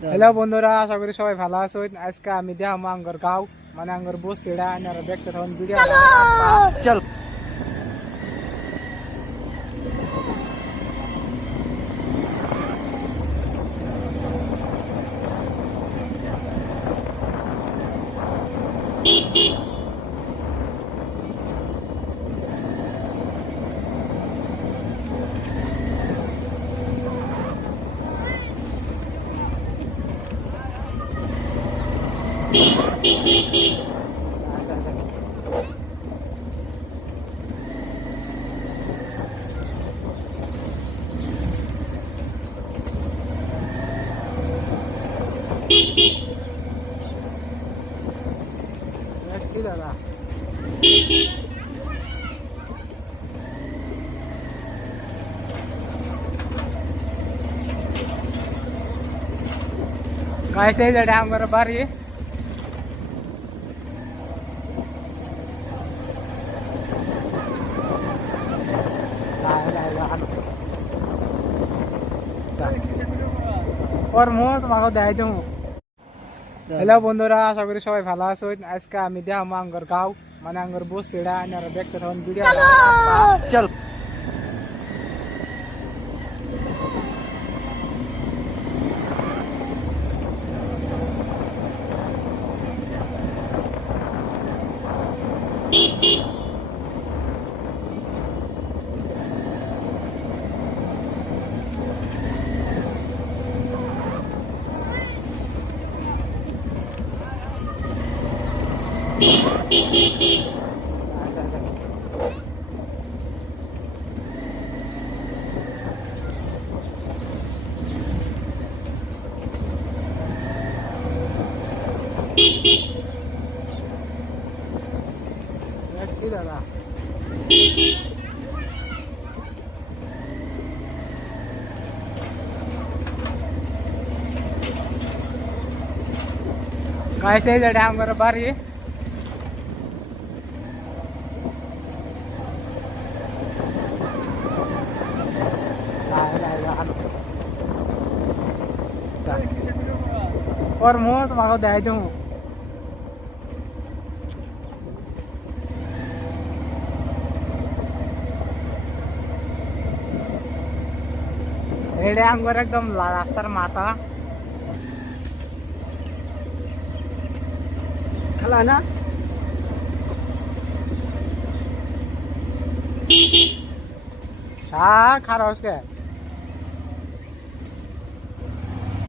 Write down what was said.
হ্যালো বন্ধুরা, আশা করি সবাই ভালো আছো। আজকে আমি দেখাবো আঙ্গর গাঁও, মানে আঙ্গর বস্তিটা আপনারা দেখতে থাকুন ভিডিও। চল কি দাদা গাইস, এই যেটা আমার বাড়ি। ওর মো তোমাকে দেখাই দেবো। হ্যালো বন্ধুরা, আশা করি সবাই ভালো আছো। আজকে আমি দেখাবো আঙ্গর গাঁও, মানে আঙ্গর বস্তিটা আপনারা দেখতে থাকুন ভিডিও। চল কি দাদা গাইস, এই যেটা আমার বাড়ি। ওর মো তোমাকে দেখাই দেবো। এটা আমার একদম রাস্তার মাথা খেলা না। হ্যাঁ, খারাপ